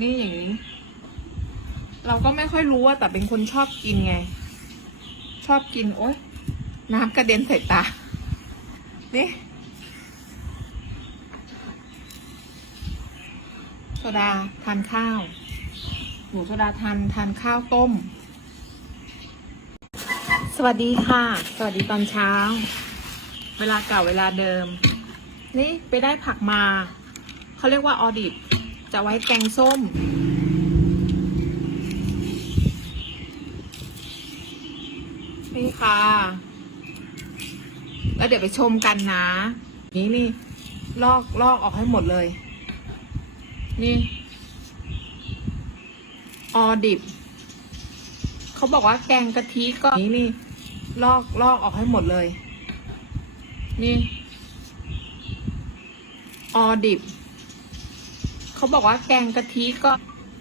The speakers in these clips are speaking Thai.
นี่อย่างนี้ เราก็ไม่ค่อยรู้ว่าแต่เป็นคนชอบกินไง ชอบกิน โอ๊ยน้ำกระเด็นใส่ตา นี่โซดาทานข้าวหนูโซดาทานทานข้าวต้ม สวัสดีค่ะ สวัสดีตอนเช้า เวลาเก่าเวลาเดิม นี่ไปได้ผักมา เขาเรียกว่าออดิต จะไว้แกงส้ม นี่ค่ะ แล้วเดี๋ยวไปชมกันนะ นี่นี่ลอกลอกออกให้หมดเลย นี่ออดิบ เขาบอกว่าแกงกะทิก็นี่นี่ลอกลอกออกให้หมดเลย นี่ ออดิบ เขาบอกว่าแกงกะทิก็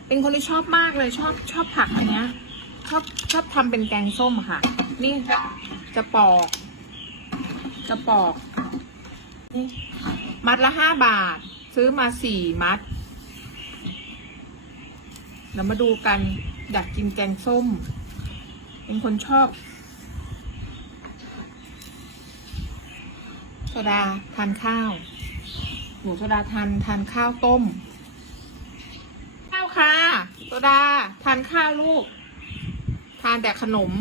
เป็นคนที่ชอบมากเลยชอบชอบผักอันเนี้ยชอบชอบทำเป็นแกงส้มค่ะ นี่จะปอก จะปอกนี่มัดละห้าบาท ซื้อมาสี่มัดเดี๋ยวมาดูกันอยากกินแกงส้ม เป็นคนชอบโซดาทานข้าวหนูโซดาทานทานข้าวต้ม โซดา ทานข้าวลูก ทานแต่ขนม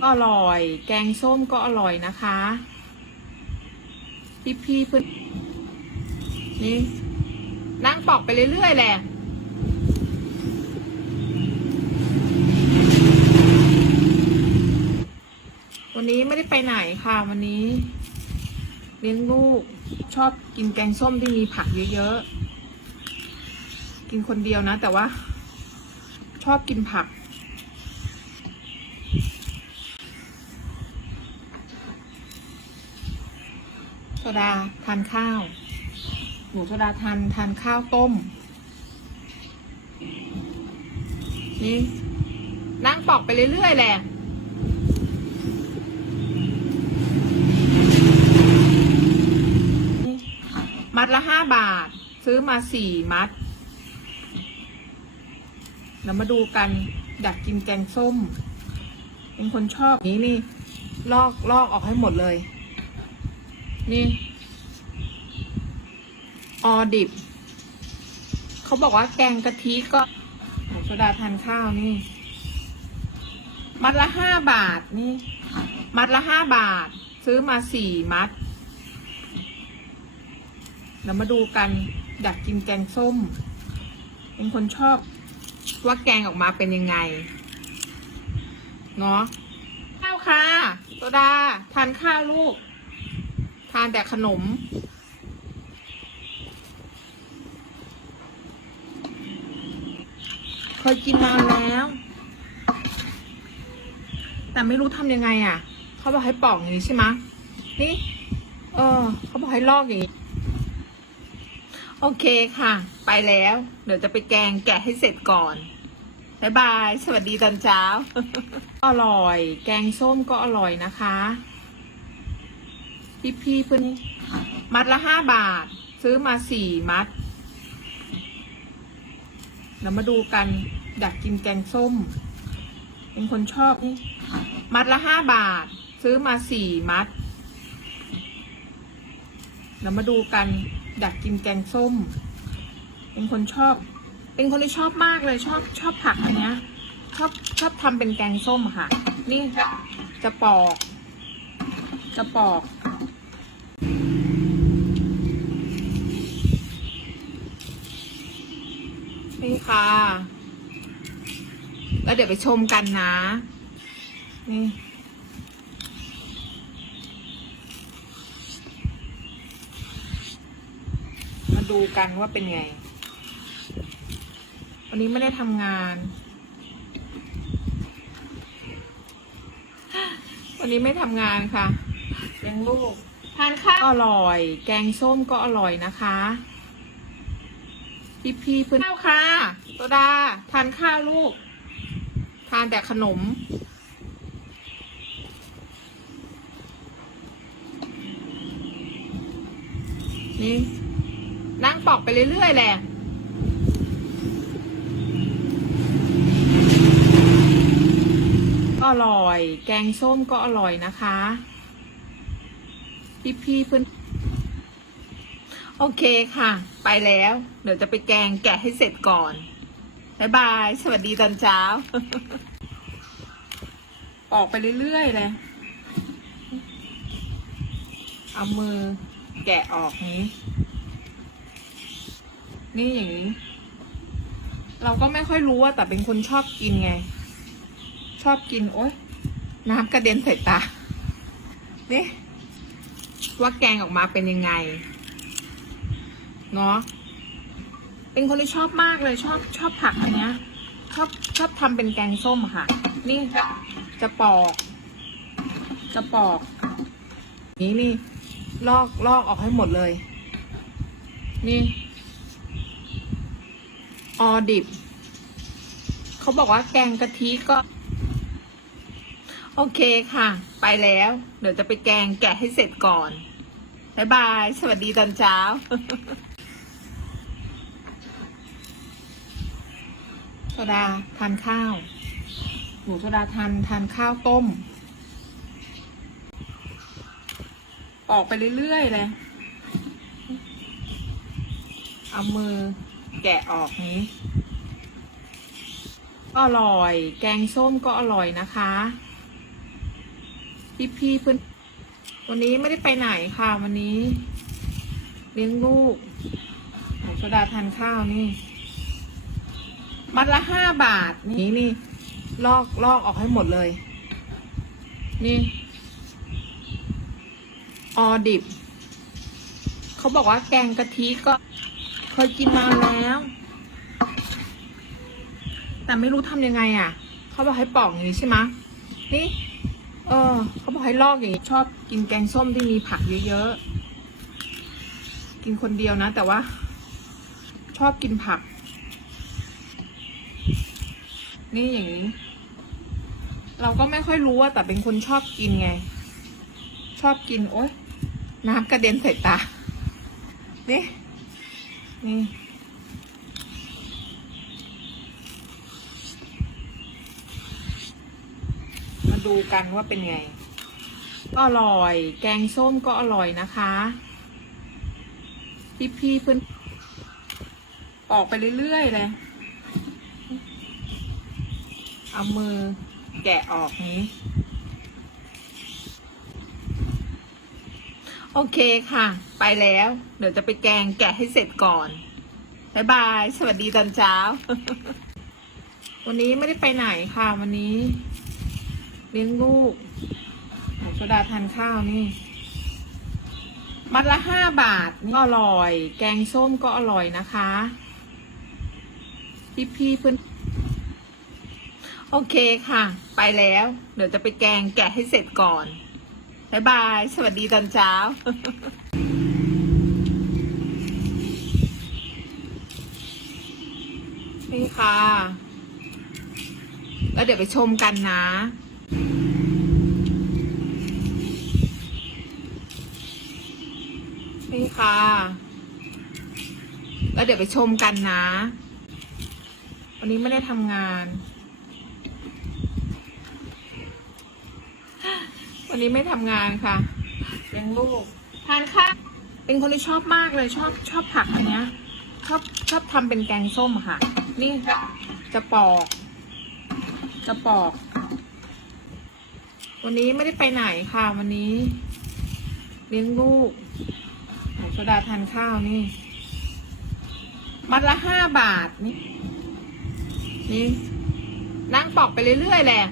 ก็อร่อย แกงส้มก็อร่อยนะคะ พี่พี่เพื่อนนี่ นั่งปอกไปเรื่อยๆแหละวันนี้ไม่ได้ไปไหนค่ะ วันนี้ เลี้ยงลูก ชอบกินแกงส้มที่มีผักเยอะๆ กินคนเดียวนะ แต่ว่า ชอบกินผัก โซดาทานข้าว หนูโซดาทานทานข้าวต้ม นี่นั่งปอกไปเรื่อยๆแหละ มัดละห้าบาท ซื้อมาสี่มัดเดี๋ยวมาดูกันอยากกินแกงส้ม เป็นคนชอบนี้นี่ ลอกลอกออกให้หมดเลย นี่ ออดิบ เขาบอกว่าแกงกะทิก็หมูโซดาทานข้าวนี่ มัดละห้าบาทนี่ มัดละห้าบาท ซื้อมาสี่มัด เดี๋ยวมาดูกันอยากกินแกงส้ม เป็นคนชอบว่าแกงออกมาเป็นยังไง เนาะข้าวค่ะโซดา ทานข้าวลูก ทานแต่ขนม เคยกินนานแล้ว แต่ไม่รู้ทำยังไงอะ เขาบอกให้ปอกอย่างนี้ใช่ไหมนี่ เออ เขาบอกให้ลอกอย่างนี้ โอเคค่ะ ไปแล้ว เดี๋ยวจะไปแกงแกะให้เสร็จก่อนบายบาย สวัสดีตอนเช้า อร่อย แกงส้มก็อร่อยนะคะ พี่พี่เพื่อนมัดละห้าบาท ซื้อมาสี่มัดเดี๋ยวมาดูกัน อยากกินแกงส้ม เป็นคนชอบนี่ มัดละห้าบาท ซื้อมาสี่มัดเดี๋ยวมาดูกัน อยากกินแกงส้ม เป็นคนชอบ เป็นคนที่ชอบมากเลยชอบชอบผักอันเนี้ย ชอบชอบทำเป็นแกงส้มอะค่ะ นี่จะปอก จะปอกนี่ค่ะ แล้วเดี๋ยวไปชมกันนะ นี่ มา ดูกันว่าเป็นไง วันนี้ไม่ได้ทำงาน วันนี้ไม่ทำงานค่ะเลี้ยงลูกทานข้าวอร่อย แกงส้มก็อร่อยนะคะ พี่พี่ๆเพื่อนข้าวค่ะโซดา ทานข้าวลูก ทานแต่ขนมนี่นั่ง ปอกไปเรื่อยๆแหละก็อร่อย แกงส้มก็อร่อยนะคะ พี่พี่ๆเพื่อนโอเคค่ะ ไปแล้ว เดี๋ยวจะไปแกงแกะให้เสร็จก่อนบายบาย สวัสดีตอนเช้า ออกไปเรื่อยๆเลย เอามือแกะออกนี้ นี่อย่างนี้ เราก็ไม่ค่อยรู้ว่าแต่เป็นคนชอบกินไง ชอบกิน โอ๊ยน้ำกระเด็นใส่ตานี่ว่าแกงออกมาเป็นยังไง เนาะเป็นคนที่ชอบมากเลยชอบชอบผักอันเนี้ย ชอบชอบทำเป็นแกงส้มค่ะ นี่จะปอก จะปอก นี่นี่ลอกลอกออกให้หมดเลย นี่ ออดิบ เขาบอกว่าแกงกะทิก็ โอเคค่ะ ไปแล้ว เดี๋ยวจะไปแกงแกะให้เสร็จก่อนบายบาย สวัสดีตอนเช้าโซดาทานข้าว หนูโซดาทานทานข้าวต้ม ออกไปเรื่อยๆเลย เอามือ แกะออกนี้ก็อร่อย แกงส้มก็อร่อยนะคะ พี่พี่เพื่อนวันนี้ไม่ได้ไปไหนค่ะ วันนี้ เลี้ยงลูกหนูโซดาทานข้าวนี่ มัดละห้าบาท นี่นี่ ลอกลอกออกให้หมดเลย นี่ ออดิบ เขาบอกว่าแกงกะทิก็ เคยกินนานแล้ว แต่ไม่รู้ทำยังไงอะ เขาบอกให้ปอกอย่างนี้ใช่ไหมนี่ เออ เขาบอกให้ลอกอย่างนี้ ชอบกินแกงส้มที่มีผักเยอะๆ กินคนเดียวนะ แต่ว่า ชอบกินผัก นี่อย่างนี้ เราก็ไม่ค่อยรู้ว่าแต่เป็นคนชอบกินไง ชอบกิน โอ๊ยน้ำกระเด็นใส่ตา นี่ นี่มาดูกันว่าเป็นไง ก็อร่อย แกงส้มก็อร่อยนะคะ พี่พี่เพื่อนออกไปเรื่อยๆเลย เอามือแกะออกนี้ โอเคค่ะ ไปแล้ว เดี๋ยวจะไปแกงแกะให้เสร็จก่อนบ๊ายบาย สวัสดีตอนเช้า วันนี้ไม่ได้ไปไหนค่ะ วันนี้เลี้ยงลูกหนูโซดาทานข้าวนี่ มัดละห้าบาทก็อร่อย แกงส้มก็อร่อยนะคะ พี่พี่เพื่อน โอเคค่ะ ไปแล้ว เดี๋ยวจะไปแกงแกะให้เสร็จก่อน บายบาย สวัสดีตอนเช้า นี่ค่ะ แล้วเดี๋ยวไปชมกันนะนี่ค่ะ แล้วเดี๋ยวไปชมกันนะ วันนี้ไม่ได้ทำงาน วันนี้ไม่ทำงานค่ะเลี้ยงลูกทานข้าวเป็นคนที่ชอบมากเลยชอบชอบผักอันเนี้ยชอบชอบทำเป็นแกงส้มอะค่ะ นี่จะปอก จะปอก วันนี้ไม่ได้ไปไหนค่ะ วันนี้ เลี้ยงลูกหนูโซดาทานข้าวนี่ มัดละห้าบาทนี่นี่นั่งปอกไปเรื่อยๆแหละ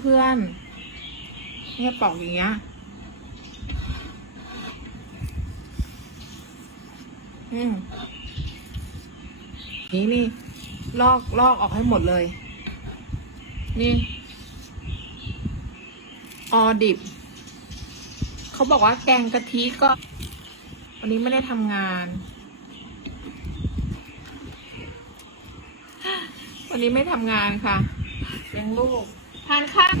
เพื่อนเนี่ย ปอกอย่างเงี้ยอืมนี่นี่ ลอกลอกออกให้หมดเลย นี่ออดิบ เขาบอกว่าแกงกะทิก็ วันนี้ไม่ได้ทำงาน วันนี้ไม่ทำงานค่ะเลี้ยงลูก ทานข้าว